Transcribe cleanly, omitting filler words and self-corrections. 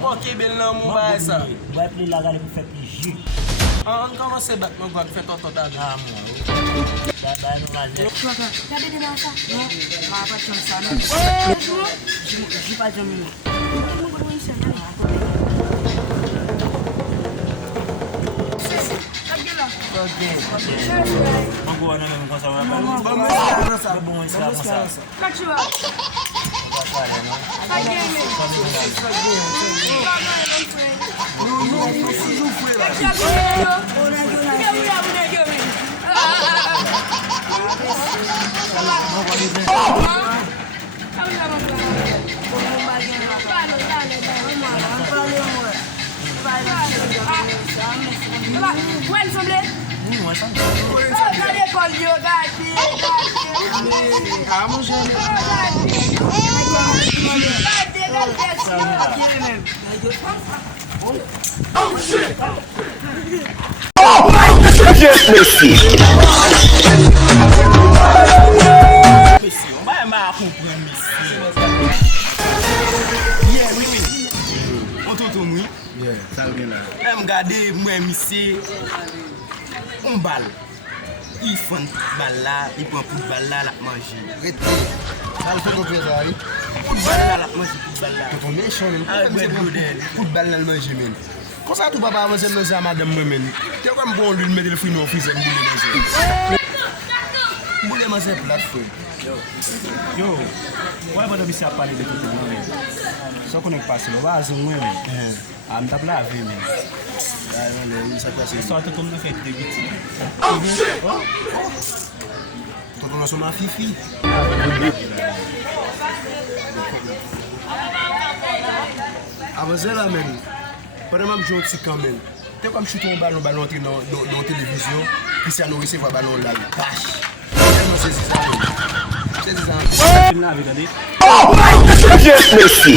Ok, bel nan mou ba sa. Vai pli la gale pou fè pli jus. An koman se bat mwen gwa fè ton total. Ah, moi. Ba nou maze. Gade de nan sa. Non, ma pa chon sa non. Ji pa jom nou. Mwen gwa yon sen. Ok. Mwen gwa nan men kon sa wè. Ban mwen sa nan sa. Bon, yon sa kon sa. Kachwa. Ba sa yon non. Ageme. Nou si jou fwe la. When somebody, Mwen sa. they call you daddy. A mwen jen. Yes, Messi. Messi, on ba yon ba kompren Messi. Yeah, oui. On tonton mwi. Yeah, salve la. M gade mwen Messi. On bal. I fon bal la, i pon pout bal la la manje. Rete. Sal fè kon fè sa yi. Pout bal la la manje pout bal la. Ton méchant men. Ah, ouais, brother. Pout bal nan manje men. Kon sa tou papa avanse nan sa madame mwen men. Te kwa mpon lune mette le fri nou fise mboule manje. Mboule manje plat fwe. Yo, wè ba do bisi a pale de kote mwen. So konen pase lo, ba azon mwen men. Am tap la ave men. Sa pase. So ate tom nan fèt de biti. Ton nan son fifi. Avanse la men. Pwede mwen mjou ti kan men. Te kwa mchouton balon entre nan televizyon. Cristiano receive balon la. Bash. Mwen se zizan. Se zizan. Film la ave gade. Yes, Messi.